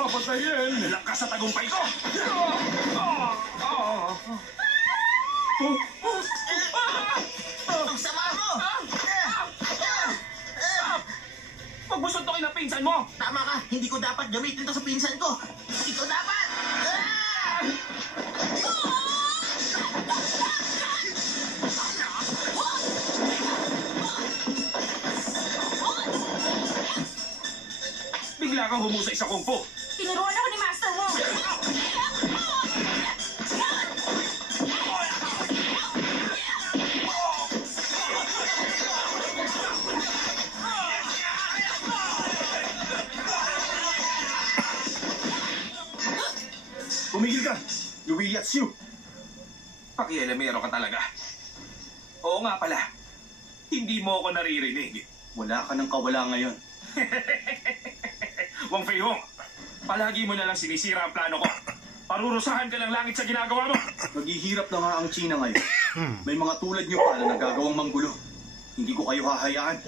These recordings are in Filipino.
papatayin. Lakas sa tagumpay ko! Ang sama mo! Huwag mo suntukin ang pinsan mo! Tama ka, hindi ko dapat gamitin ito sa pinsan ko. Ikaw dapat! Bigla kang humusay sa kung fu. Tinuruan ako ni Master mo. Tumigil ka! Yuwiyatsu! Pakialamero ka talaga. Oo nga pala. Hindi mo ako naririnig. Wala ka ng kawala ngayon. Wang Fei Hong, palagi mo na lang sinisira ang plano ko. Parurusahan ka ng langit sa ginagawa mo. Naghihirap na nga ang China ngayon. May mga tulad niyo pa na nagagawang manggulo. Hindi ko kayo hahayaan.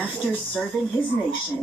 After serving his nation,